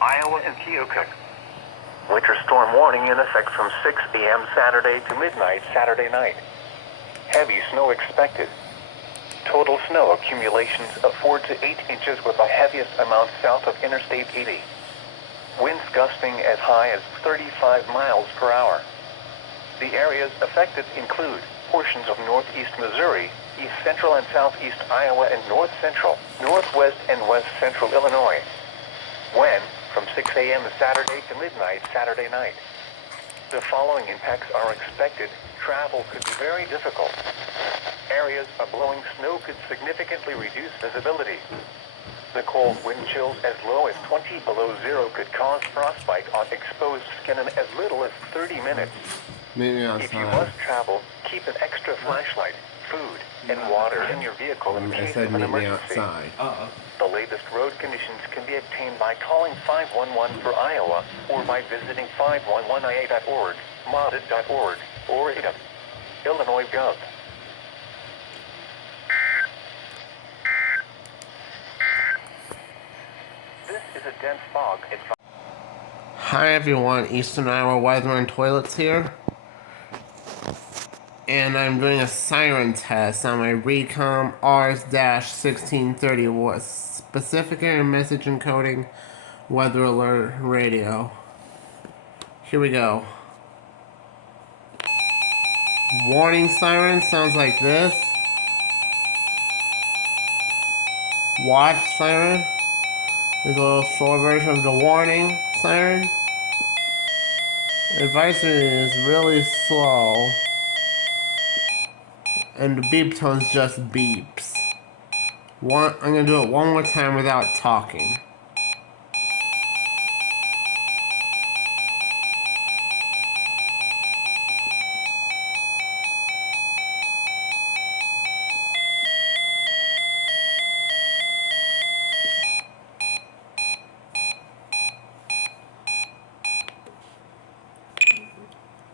Iowa and Keokuk. Winter Storm Warning in effect from 6 a.m. Saturday to midnight Saturday night. Heavy snow expected. Total snow accumulations of 4 to 8 inches with the heaviest amount south of Interstate 80. Winds gusting as high as 35 miles per hour. The areas affected include portions of northeast Missouri, east central and southeast Iowa and north central, northwest and west central Illinois. When? From 6 a.m. Saturday to midnight Saturday night. The following impacts are expected. Travel could be very difficult. Areas of blowing snow could significantly reduce visibility. The cold wind chills as low as 20 below zero could cause frostbite on exposed skin in as little as 30 minutes. If you must travel, keep an extra flashlight, food, and water in your vehicle in case of an emergency. The latest road conditions can be obtained by calling 511 for Iowa or by visiting 511ia.org, modded.org, or Illinois Gov. This is a dense fog. Hi everyone, Eastern Iowa Weather and Toilets here. And I'm doing a siren test on my Reecom R-1630 with specific area message encoding weather alert radio. Here we go. Warning siren sounds like this. Watch siren. There's a little slower version of the warning siren. The advisory is really slow. And the beep tone's just beeps. I'm gonna do it one more time without talking.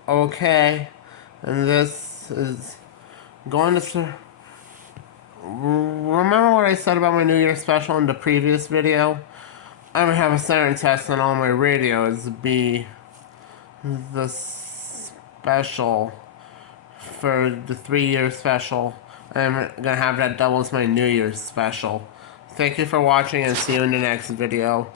Okay, and this is going to... Remember what I said about my New Year's special in the previous video? I'm gonna have a siren test on all my radios be the special for the 3-year special. I'm gonna have that double as my New Year's special. Thank you for watching and see you in the next video.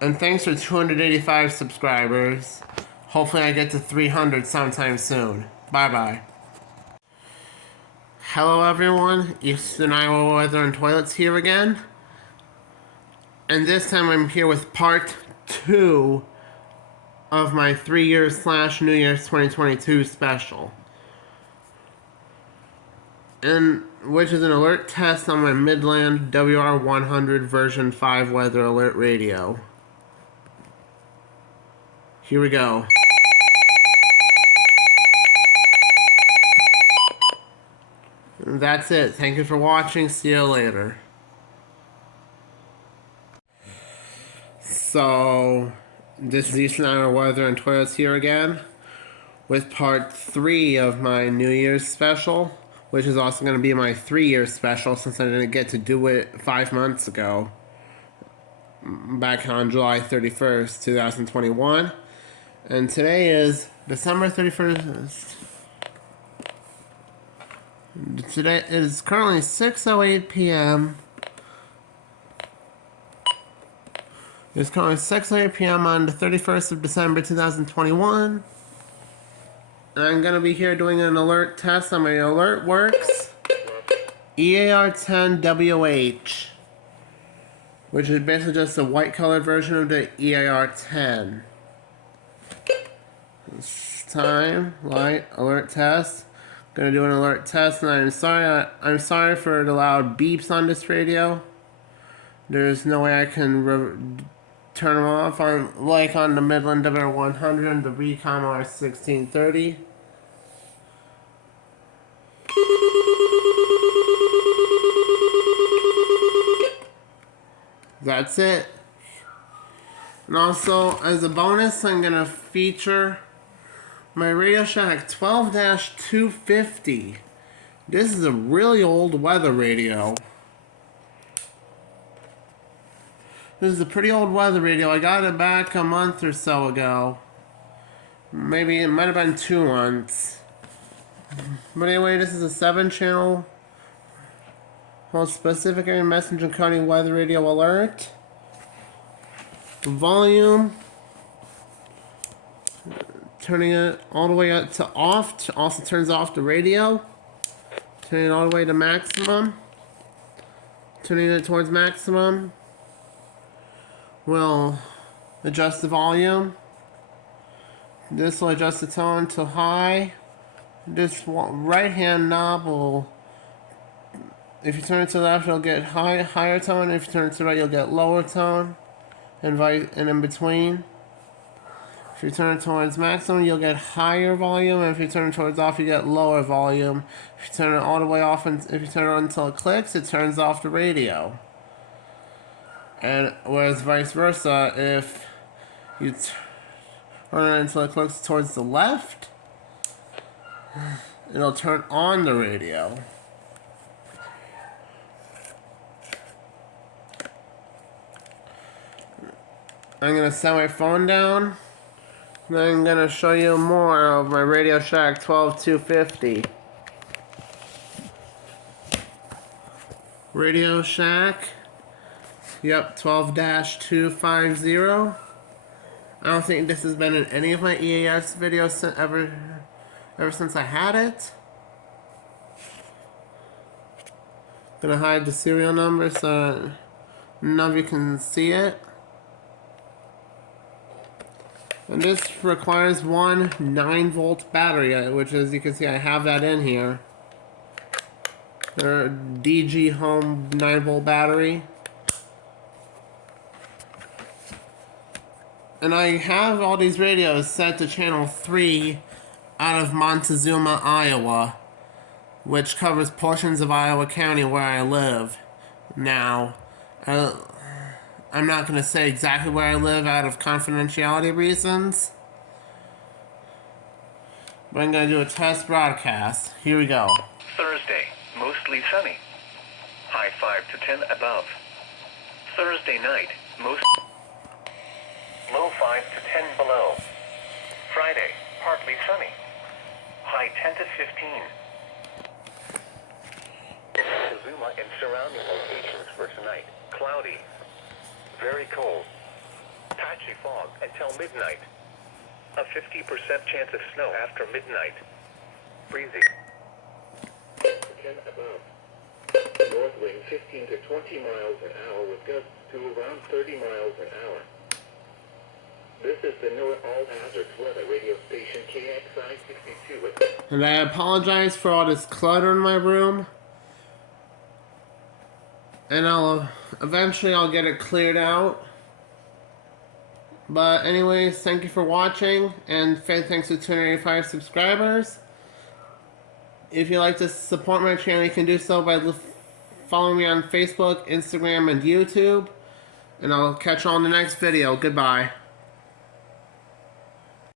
And thanks for 285 subscribers. Hopefully I get to 300 sometime soon. Bye-bye. Hello everyone, Eastern Iowa Weather and Toilets here again. And this time I'm here with part 2 of my 3-year / New Year's 2022 special. And which is an alert test on my Midland WR-100 version 5 weather alert radio. Here we go. That's it. Thank you for watching. See you later. So, this is Eastern Iowa Weather and Toilets here again with part 3 of my New Year's special, which is also going to be my 3-year special since I didn't get to do it 5 months ago, back on July 31st, 2021. And today is December 31st. Today it is currently 6:08 p.m. It's currently 6:08 p.m. on the 31st of December 2021. And I'm going to be here doing an alert test on my Alert Works EAR-10WH, which is basically just a white colored version of the EAR-10. It's time, light, alert test. Gonna do an alert test, and I'm sorry for the loud beeps on this radio. There's no way I can turn them off like on the Midland WR-100 and the Reecom R-1630. That's it. And also, as a bonus, I'm gonna feature my Radio Shack 12-250. This is a really old weather radio. This is a pretty old weather radio. I got it back a month or so ago. Maybe it might have been 2 months. But anyway, this is a 7-channel most specific area message encoding weather radio alert. The volume, turning it all the way up to off, also turns off the radio. Turning it all the way to maximum. Turning it towards maximum will adjust the volume. This will adjust the tone to high. This right hand knob will, if you turn it to the left, you'll get higher tone. If you turn it to the right, you'll get lower tone, and in between. If you turn it towards maximum, you'll get higher volume, and if you turn it towards off, you get lower volume. If you turn it all the way off, and if you turn it on until it clicks, it turns off the radio. And whereas vice versa, if you turn it until it clicks towards the left, it'll turn on the radio. I'm going to set my phone down. Then I'm going to show you more of my Radio Shack 12250. Radio Shack. Yep, 12-250. I don't think this has been in any of my EAS videos ever since I had it. Gonna hide the serial number so none of you can see it. And this requires one 9-volt battery, which, as you can see, I have that in here. Their DG Home 9-volt battery. And I have all these radios set to channel 3 out of Montezuma, Iowa, which covers portions of Iowa County where I live. Now, I'm not going to say exactly where I live out of confidentiality reasons, but I'm going to do a test broadcast. Here we go. Thursday, mostly sunny. High 5 to 10 above. Thursday night, low 5 to 10 below. Friday, partly sunny. High 10 to 15. Montezuma and surrounding locations for tonight. Cloudy. Very cold. Patchy fog until midnight. A 50% chance of snow after midnight. Breezy. 10 above. North wind 15 to 20 miles an hour with gusts to around 30 miles an hour. This is the NOAA All Hazards Weather Radio Station KXI 62. And I apologize for all this clutter in my room. And eventually I'll get it cleared out. But anyways, thank you for watching, and thanks to 285 subscribers. If you'd like to support my channel, you can do so by following me on Facebook, Instagram, and YouTube. And I'll catch you on the next video. Goodbye.